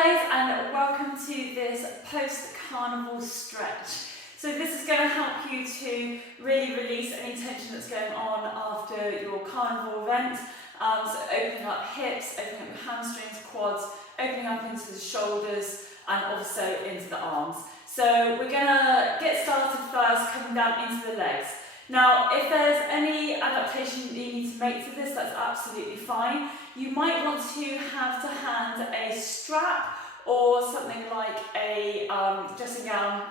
guys, and welcome to this post-carnival stretch. So this is going to help you to really release any tension that's going on after your carnival event. So opening up hips, opening up hamstrings, quads, opening up into the shoulders and also into the arms. So we're going to get started first, coming down into the legs. Now, if there's any adaptation that you need to make to this, that's absolutely fine. You might want to have to hand a strap or something like a dressing gown,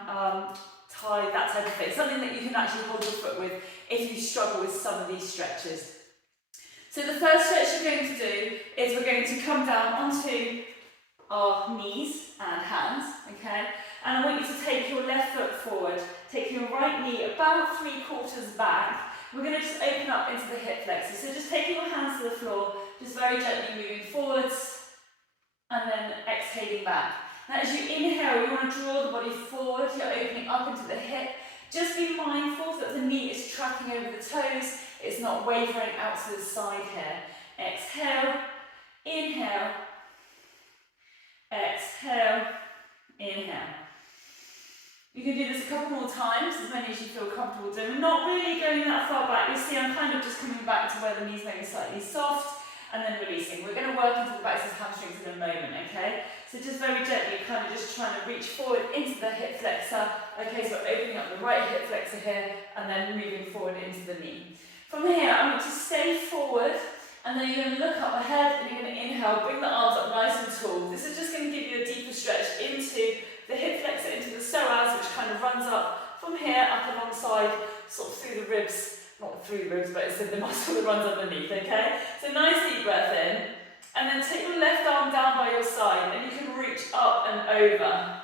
tie, that type of thing. Something that you can actually hold your foot with if you struggle with some of these stretches. So the first stretch you're going to do is we're going to come down onto our knees and hands, okay? And I want you to take your left foot forward, take your right knee about 3/4 back. We're going to just open up into the hip flexors. So just taking your hands to the floor, just very gently moving forwards, and then exhaling back. Now as you inhale, you want to draw the body forward, you're opening up into the hip. Just be mindful that the knee is tracking over the toes, it's not wavering out to the side here. Exhale, inhale, exhale, inhale. You can do this a couple more times, as many as you feel comfortable doing. We're not really going that far back. You'll see I'm kind of just coming back to where the knees may be slightly soft and then releasing. We're going to work into the backs of the hamstrings in a moment, okay? So just very gently, kind of just trying to reach forward into the hip flexor. Okay, so we're opening up the right hip flexor here and then moving forward into the knee. From here, I want you to stay forward and then you're going to look up ahead and you're going to inhale, bring the arms up nice and tall. This is just going to give you a deeper stretch into the hip flexor, into the psoas, which kind of runs up from here, up alongside, sort of through the ribs, not through the ribs, but it's in the muscle that runs underneath, okay? So nice deep breath in, and then take your left arm down by your side, and you can reach up and over.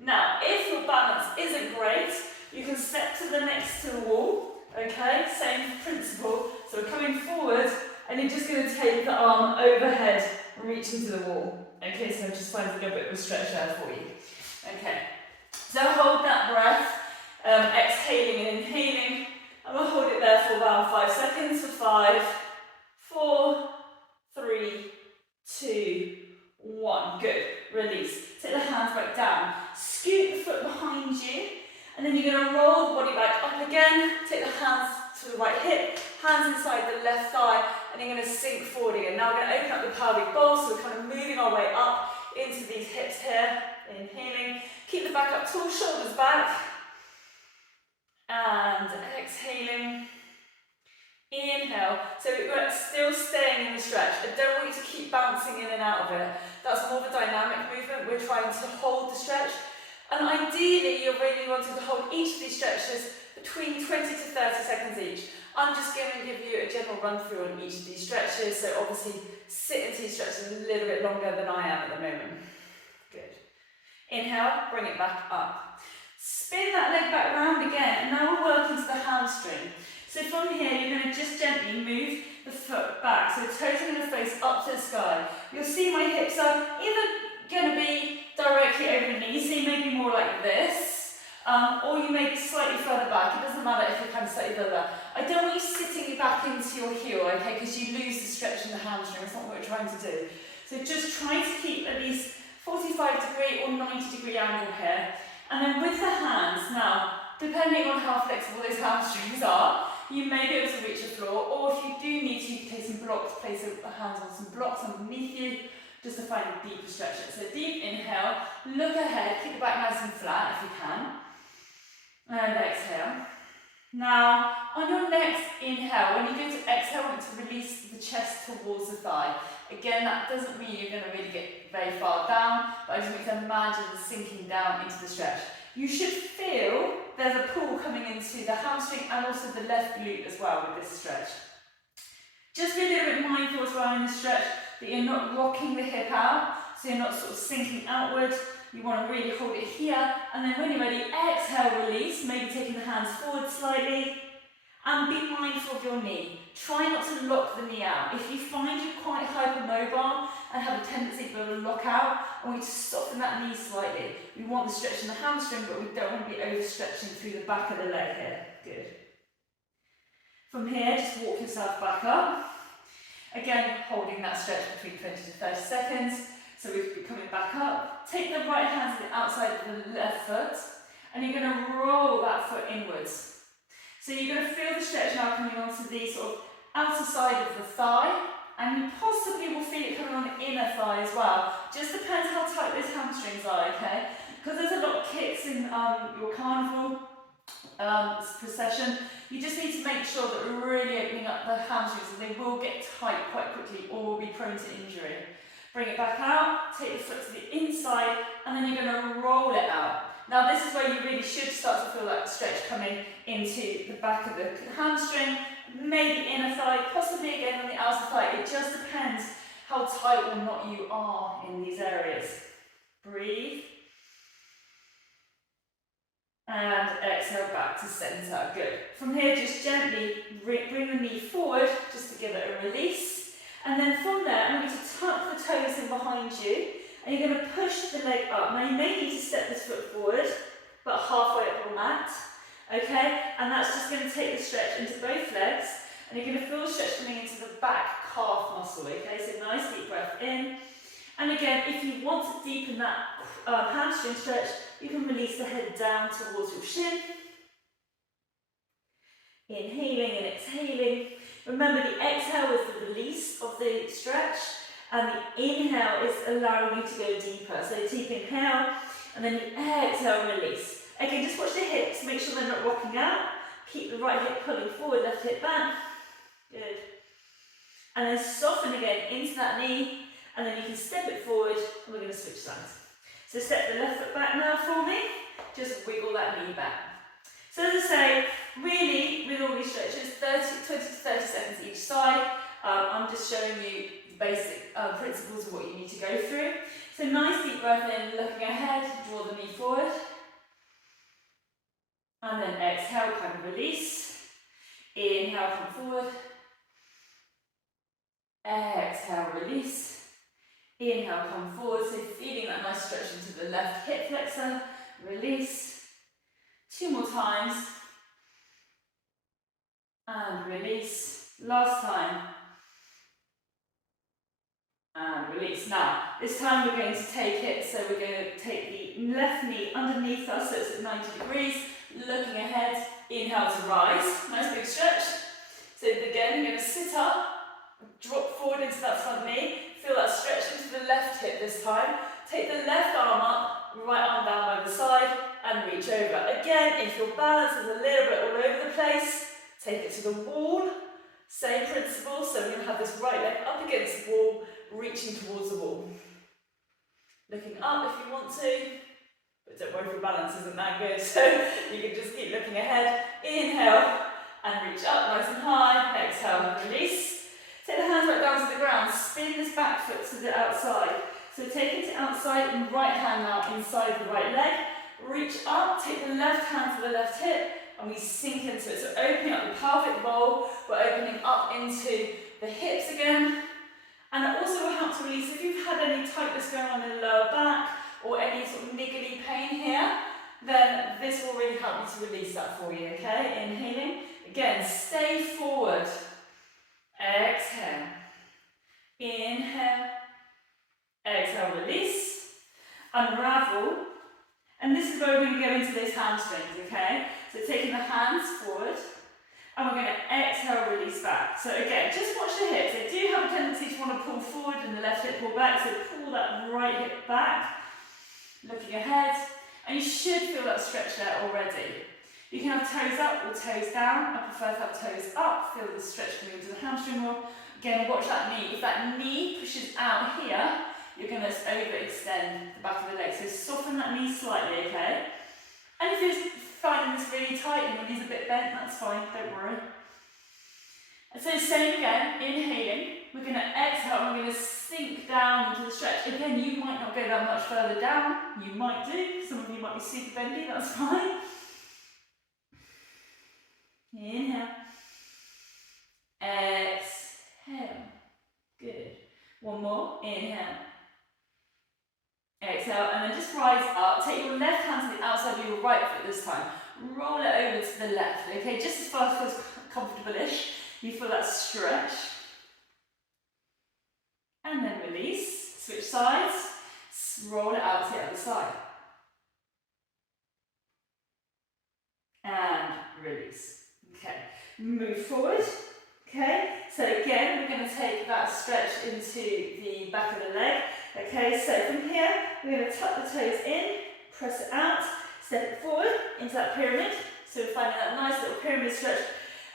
Now, if your balance isn't great, you can step to the next to the wall, okay? Same principle, so we're coming forward, and you're just going to take the arm overhead and reach into the wall. Okay, so just find a little bit of a stretch there for you. Okay, so hold that breath, exhaling and inhaling, and we'll hold it there for about 5 seconds, for 5, 4, 3, 2, 1, good, release. Take the hands back down, scoot the foot behind you, and then you're going to roll the body back up again, take the hands to the right hip, hands inside the left thigh, and you're going to sink forward again. Now we're going to open up the pelvic bowl, so we're kind of moving our way up into these hips here. Inhaling, keep the back up tall, shoulders back, and exhaling, inhale. So we're still staying in the stretch. I don't want you to keep bouncing in and out of it. That's more of a dynamic movement. We're trying to hold the stretch, and ideally you're really wanting to hold each of these stretches between 20 to 30 seconds each. I'm just going to give you a general run through on each of these stretches, so obviously sit into these stretches a little bit longer than I am at the moment. Good. Inhale, bring it back up. Spin that leg back round again, and now we're working to the hamstring. So from here, you're going to just gently move the foot back. So toes are going to face up to the sky. You'll see my hips are either going to be directly over the knees, so you may be more like this, or you may be slightly further back. It doesn't matter if you're kind of slightly further. I don't want you sitting back into your heel, okay, because you lose the stretch in the hamstring. That's not what we're trying to do. So just try to keep at least 45-degree or 90-degree angle here. And then with the hands, now, depending on how flexible those hamstrings are, you may be able to reach the floor, or if you do need to, you can take some blocks, place your hands on some blocks underneath you, just to find a deeper stretch. So deep inhale, look ahead, keep the back nice and flat if you can, and exhale. Now, on your next inhale, when you go to exhale, I want to release the chest towards the thigh. Again, that doesn't mean you're going to really get very far down, but I just want you to imagine sinking down into the stretch. You should feel there's a pull coming into the hamstring and also the left glute as well with this stretch. Just be a little bit mindful as well in the stretch that you're not rocking the hip out, so you're not sort of sinking outward. You want to really hold it here, and then when you're ready, exhale, release, maybe taking the hands forward slightly, and be mindful of your knee. Try not to lock the knee out. If you find you're quite hypermobile and have a tendency to lock out, I want you to soften that knee slightly. We want the stretch in the hamstring, but we don't want to be overstretching through the back of the leg here. Good. From here, just walk yourself back up. Again, holding that stretch between 20 to 30 seconds. So we'll be coming back up. Take the right hand to the outside of the left foot, and you're going to roll that foot inwards. So you're going to feel the stretch now coming onto the sort of outer side of the thigh, and you possibly will feel it coming on the inner thigh as well. Just depends how tight those hamstrings are, okay? Because there's a lot of kicks in your carnival procession, you just need to make sure that we're really opening up the hamstrings, and they will get tight quite quickly or we'll be prone to injury. Bring it back out, take the foot to the inside, and then you're going to roll it out. Now this is where you really should start to feel that stretch coming into the back of the hamstring, maybe inner thigh, possibly again on the outer thigh. It just depends how tight or not you are in these areas. Breathe. And exhale back to centre. Good. From here, just gently bring the knee forward, just to give it a release. And then from there, I'm going to tuck the toes in behind you, and you're going to push the leg up. Now you may need to step this foot forward, but halfway up your mat. Okay? And that's just going to take the stretch into both legs, and you're going to feel the stretch coming into the back calf muscle. Okay? So nice deep breath in. And again, if you want to deepen that hamstring stretch, you can release the head down towards your shin. Inhaling and exhaling. Remember, the exhale is the release of the stretch, and the inhale is allowing you to go deeper. So deep inhale, and then you exhale, release. Again, just watch the hips, make sure they're not rocking out. Keep the right hip pulling forward, left hip back. Good. And then soften again into that knee, and then you can step it forward, and we're going to switch sides. So step the left foot back now for me, just wiggle that knee back. So as I say, really with all these stretches, 20 to 30 seconds each side. I'm just showing you the basic principles of what you need to go through. So nice deep breath in, looking ahead, draw the knee forward. And then exhale, kind of release. Inhale, come forward. Exhale, release. Inhale, come forward, so feeling that nice stretch into the left hip flexor, release. 2 more times. And release. Last time. And release. Now, this time we're going to take it, so we're going to take the left knee underneath us, so it's at 90 degrees, looking ahead. Inhale to rise. Nice big stretch. So again, you're going to sit up, drop forward into that front knee. Feel that stretch into the left hip this time. Take the left arm up, right arm down by the side, and reach over. Again, if your balance is a little bit all over the place, take it to the wall. Same principle, so we're going to have this right leg up against the wall, reaching towards the wall. Looking up if you want to, but don't worry if your balance isn't that good, so you can just keep looking ahead. Inhale, and reach up nice and high. Exhale, release. Take the hands right down to the ground, spin this back foot to the outside. So take it to outside and right hand now inside the right leg. Reach up, take the left hand to the left hip, and we sink into it. So opening up the pelvic bowl, we're opening up into the hips again. And it also will help to release, if you've had any tightness going on in the lower back, or any sort of niggly pain here, then this will really help you to release that for you, okay? Inhaling. Again, stay forward. Exhale. Inhale. Exhale, release. Unravel. And this is where we're going to go into those hamstrings, okay? So taking the hands forward, and we're going to exhale, release back. So again, just watch the hips. They do have a tendency to want to pull forward and the left hip pull back, so pull that right hip back, looking ahead, and you should feel that stretch there already. You can have toes up or toes down. I prefer to have toes up, feel the stretch coming into the hamstring more. Again, watch that knee. If that knee pushes out here, you're going to overextend the back of the leg. So soften that knee slightly, okay? And if you're finding this really tight and your knee's a bit bent, that's fine, don't worry. And so same again, inhaling. We're going to exhale and we're going to sink down into the stretch. Again, you might not go that much further down. You might do. Some of you might be super bendy, that's fine. Inhale. Exhale. Good. One more. Inhale. Exhale, and then just rise up. Take your left hand to the outside of your right foot this time. Roll it over to the left, okay? Just as far as it feels comfortable-ish. You feel that stretch. And then release. Switch sides. Roll it out to the other side. And release. Okay, move forward. Okay, so again, we're going to take that stretch into the back of the leg. Okay, so from here, we're going to tuck the toes in, press it out, step it forward into that pyramid. So we're finding that nice little pyramid stretch.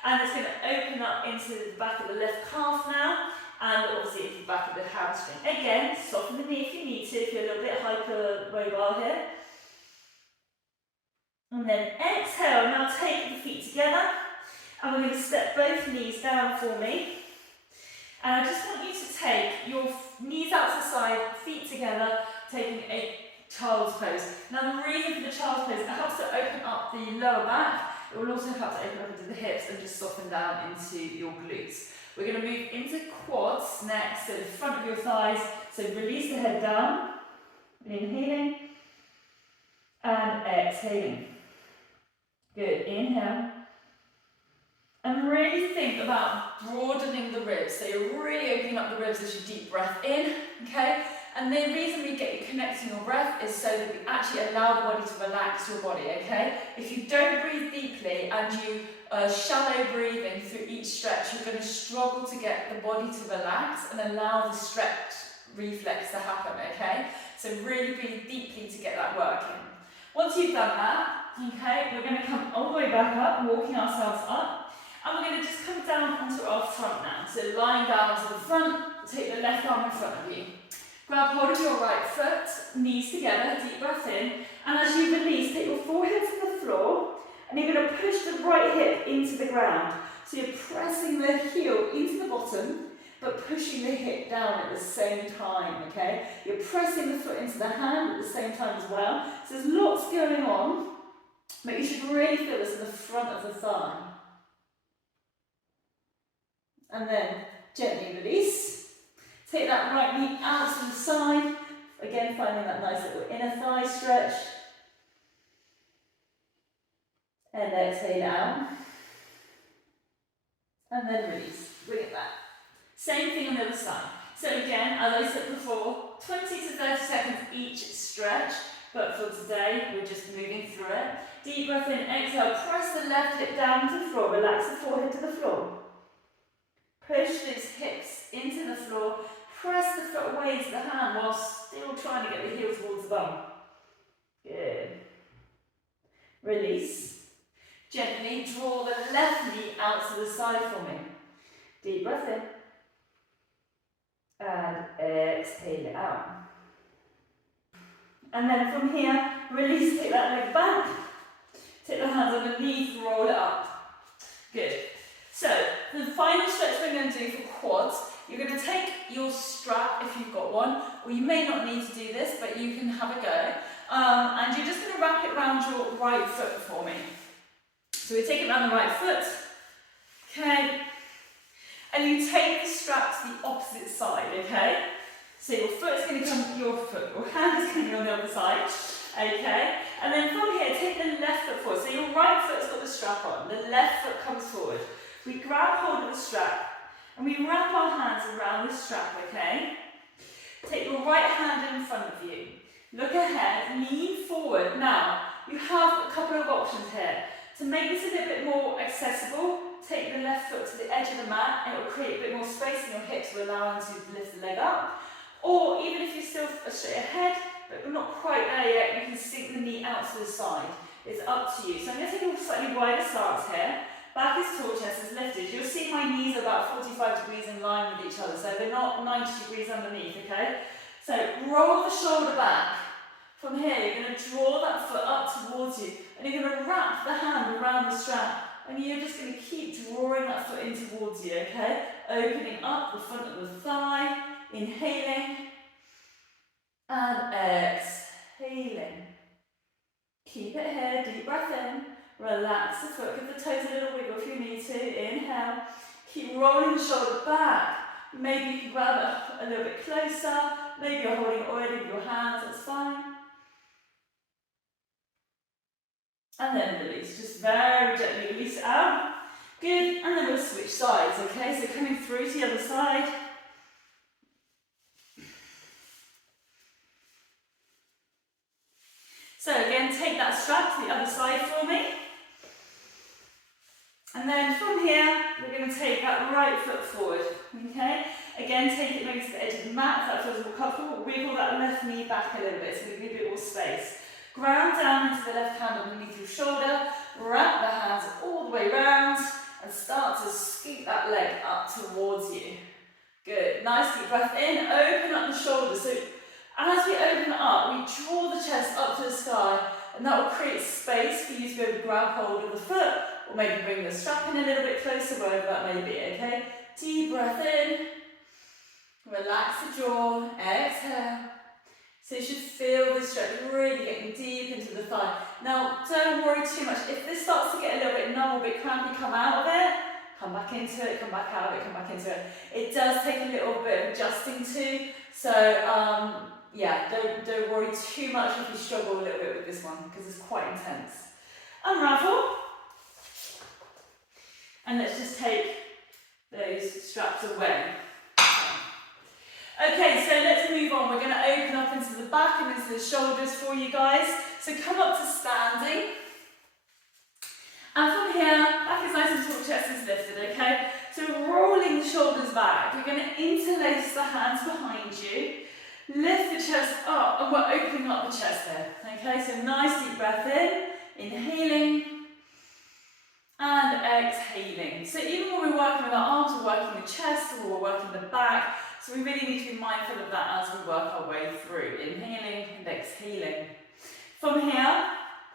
And it's going to open up into the back of the left calf now, and obviously into the back of the hamstring. Again, soften the knee if you need to, if you're a little bit hypermobile here. And then exhale, now take the feet together, and we're going to step both knees down for me. And I just want you to take your knees out to the side, feet together, taking a child's pose. Now the reason for the child's pose, it helps to open up the lower back. It will also help to open up into the hips and just soften down into your glutes. We're going to move into quads next, so the front of your thighs. So release the head down, inhaling, and exhaling. Good, inhale. And really think about broadening the ribs. So you're really opening up the ribs as you deep breath in, okay? And the reason we get you connecting your breath is so that we actually allow the body to relax your body, okay? If you don't breathe deeply and you shallow breathing through each stretch, you're going to struggle to get the body to relax and allow the stretch reflex to happen, okay? So really breathe deeply to get that working. Once you've done that, okay, we're going to come all the way back up, walking ourselves up, and we're going to just come down onto our front now. So lying down onto the front, take the left arm in front of you. Grab hold of your right foot, knees together, deep breath in, and as you release, take your forehead to the floor, and you're going to push the right hip into the ground. So you're pressing the heel into the bottom, but pushing the hip down at the same time, okay? You're pressing the foot into the hand at the same time as well. So there's lots going on, but you should really feel this in the front of the thigh. And then gently release. Take that right knee out to the side. Again, finding that nice little inner thigh stretch. And exhale out. And then release. Bring it back. Same thing on the other side. So again, as I said before, 20 to 30 seconds each stretch. But for today, we're just moving through it. Deep breath in, exhale. Press the left hip down to the floor. Relax the forehead to the floor. Push these hips into the floor. Press the foot away to the hand while still trying to get the heel towards the bum. Good. Release. Gently draw the left knee out to the side for me. Deep breath in. And exhale it out. And then from here, release, take that leg back. Take the hands underneath, roll it up. Good. So, the final stretch we're going to do for quads, you're going to take your strap if you've got one, or you may not need to do this, but you can have a go. And you're just going to wrap it around your right foot for me. So we take it around the right foot, okay? And you take the strap to the opposite side, okay? So your foot's going to come, your hand is going to be on the other side, okay? And then from here, take the left foot forward. So your right foot's got the strap on, the left foot comes forward. We grab hold of the strap and we wrap our hands around the strap, okay? Take your right hand in front of you. Look ahead, lean forward. Now, you have a couple of options here. To make this a little bit more accessible, take the left foot to the edge of the mat and it will create a bit more space in your hips to allow you to lift the leg up. Or even if you're still straight ahead, but we're not quite there yet, you can sink the knee out to the side. It's up to you. So I'm going to take a slightly wider stance here. Back is tall, chest is lifted. You'll see my knees are about 45 degrees in line with each other, so they're not 90 degrees underneath, okay? So roll the shoulder back. From here, you're going to draw that foot up towards you, and you're going to wrap the hand around the strap, and you're just going to keep drawing that foot in towards you, okay? Opening up the front of the thigh, inhaling, and exhaling. Keep it here, deep breath in. Relax the foot, give the toes a little wiggle if you need to. Inhale. Keep rolling the shoulder back. Maybe you can grab it a little bit closer. Maybe you're holding oil in your hands, that's fine. And then release. Just very gently release it out. Good. And then we'll switch sides, okay? So coming through to the other side. So again, take that strap to the other side for me. And then from here, we're going to take that right foot forward, okay? Again, take it maybe to the edge of the mat, if that feels more comfortable. Wiggle that left knee back a little bit, so we give it more space. Ground down into the left hand underneath your shoulder, wrap the hands all the way round, and start to scoot that leg up towards you. Good, nice deep breath in, open up the shoulders. So as we open up, we draw the chest up to the sky, and that will create space for you to be able to grab hold of the foot, or maybe bring the strap in a little bit closer, wherever that may be, okay? Deep breath in, relax the jaw, exhale. So you should feel this stretch really getting deep into the thigh. Now, don't worry too much. If this starts to get a little bit numb, a bit crampy, come out of it, come back into it, come back out of it, come back into it. It does take a little bit of adjusting too, so yeah, don't worry too much if you struggle a little bit with this one, because it's quite intense. Unravel. And let's just take those straps away. Okay, so let's move on. We're going to open up into the back and into the shoulders for you guys. So come up to standing. And from here, back is nice and tall, chest is lifted, okay? So rolling the shoulders back. You're going to interlace the hands behind you. Lift the chest up, and we're opening up the chest there. Okay, so nice deep breath in, inhaling, and exhaling. So even when we're working with our arms, we're working the chest, or we're working the back. So we really need to be mindful of that as we work our way through, inhaling and exhaling. From here,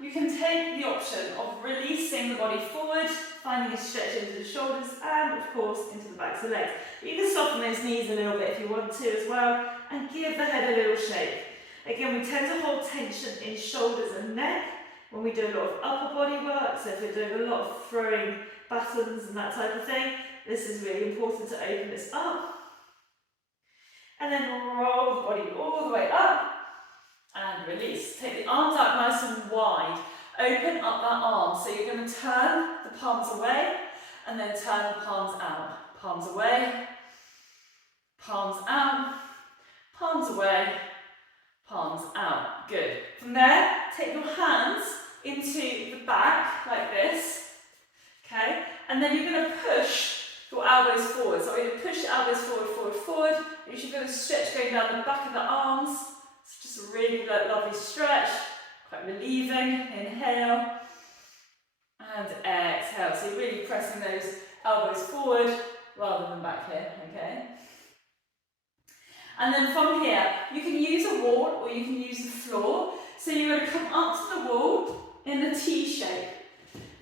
you can take the option of releasing the body forward, finding a stretch into the shoulders, and of course into the backs of the legs. You can soften those knees a little bit if you want to as well, and give the head a little shake. Again, we tend to hold tension in shoulders and neck when we do a lot of upper body work, so if you're doing a lot of throwing batons and that type of thing, this is really important to open this up. And then roll the body all the way up and release. Take the arms out nice and wide. Open up that arm. So you're going to turn the palms away and then turn the palms out. Palms away, palms out, palms away, palms out. Good. From there, take your hands into the back like this. Okay? And then you're going to push your elbows forward. So we're going to push the elbows forward, forward, forward. You should feel a stretch going down the back of the arms. It's just a really lovely stretch, quite relieving. Inhale and exhale. So you're really pressing those elbows forward rather than back here, okay? And then from here, you can use a wall or you can use the floor. So you're going to come up to the wall in a T shape.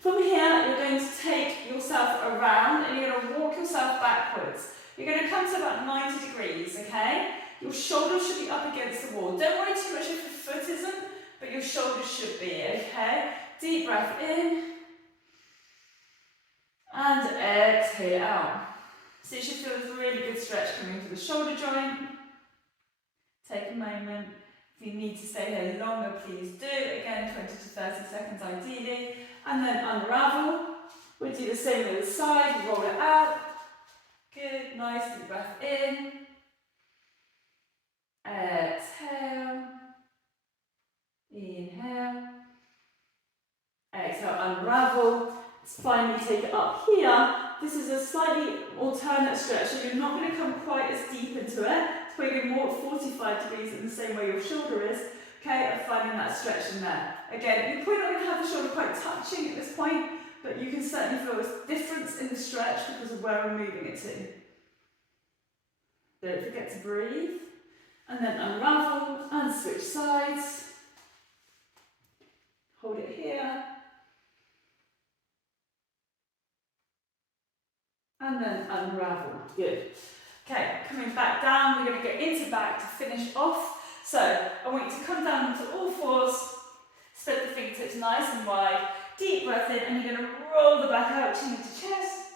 From here, you're going to take yourself around and you're going to walk yourself backwards. You're going to come to about 90 degrees, okay? Your shoulders should be up against the wall. Don't worry too much if your foot isn't, but your shoulders should be, okay? Deep breath in. And exhale out. So you should feel this really good stretch coming through the shoulder joint. Take a moment. If you need to stay here longer, please do. Again, 20 to 30 seconds ideally. And then unravel. We'll do the same with the side. Roll it out. Good. Nice deep breath in. Exhale. Inhale. Exhale. Unravel. Finally take it up here. This is a slightly alternate stretch, so you're not going to come quite as deep into it. It's probably more at 45 degrees in the same way your shoulder is. Okay, and finding that stretch in there. Again, you're probably not going to have the shoulder quite touching at this point, but you can certainly feel a difference in the stretch because of where we're moving it to. Don't forget to breathe. And then unravel and switch sides. Hold it here. And then unravel. Good. Okay, coming back down, we're going to go into back to finish off. So, I want you to come down onto all fours, spread the fingertips nice and wide, deep breath in, and you're going to roll the back out, chin into chest.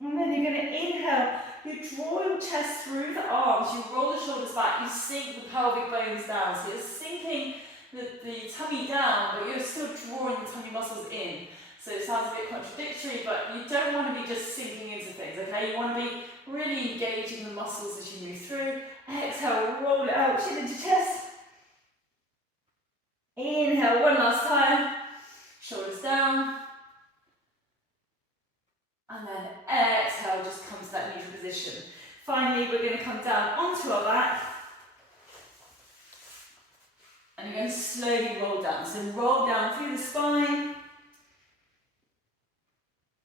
And then you're going to inhale, you draw your chest through the arms, you roll the shoulders back, you sink the pelvic bones down. So you're sinking the tummy down, but you're still drawing the tummy muscles in. So it sounds a bit contradictory, but you don't want to be just sinking into things, okay? You want to be really engaging the muscles as you move through. Exhale, roll it out, chin into chest. inhale one last time, shoulders down. And then exhale, just come to that neutral position. Finally, we're going to come down onto our back. And you're going to slowly roll down. So roll down through the spine.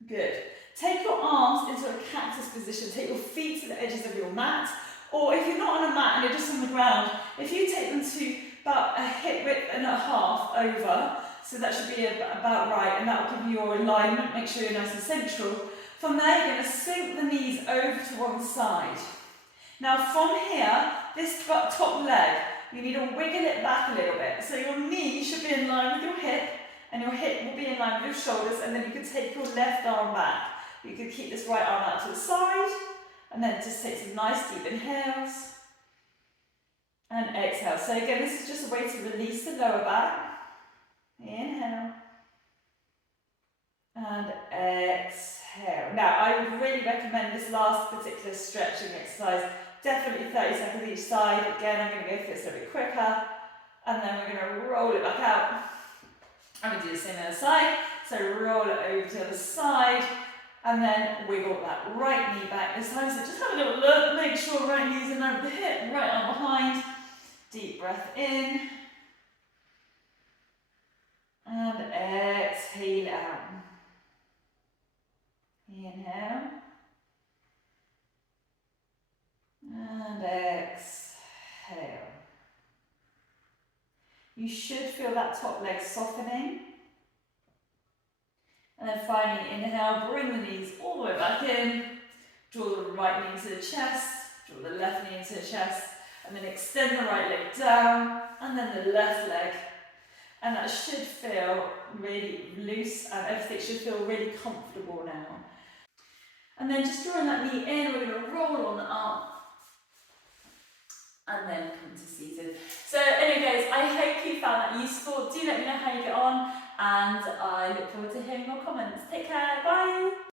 Good. Take your arms into a cactus position. Take your feet to the edges of your mat. Or if you're not on a mat and you're just on the ground, if you take them to about a hip width and a half over, so that should be about right, and that will give you your alignment, make sure you're nice and central. From there, you're going to sink the knees over to one side. Now from here, this top leg, you need to wiggle it back a little bit. So your knee should be in line with your hip, and your hip will be in line with your shoulders, and then you can take your left arm back. You can keep this right arm out to the side, and then just take some nice deep inhales, and exhale. So again, this is just a way to release the lower back. Inhale, and exhale. Now, I would really recommend this last particular stretching exercise. Definitely 30 seconds each side. Again, I'm going to go through this a bit quicker, and then we're going to roll it back out. I'm going to do the same on the other side. So roll it over to the other side, and then wiggle that right knee back this time. So just have a little look, make sure right knee's in line with the hip, right arm behind. Deep breath in. And exhale out. Inhale. And exhale. You should feel that top leg softening. And then finally inhale, bring the knees all the way back in. Draw the right knee into the chest, draw the left knee into the chest, and then extend the right leg down, and then the left leg. And that should feel really loose, and everything should feel really comfortable now. And then just drawing that knee in, we're going to roll on up, and then come to seated. So anyway guys, I hope you found that useful. Do let me know how you get on, and I look forward to hearing your comments. Take care, bye!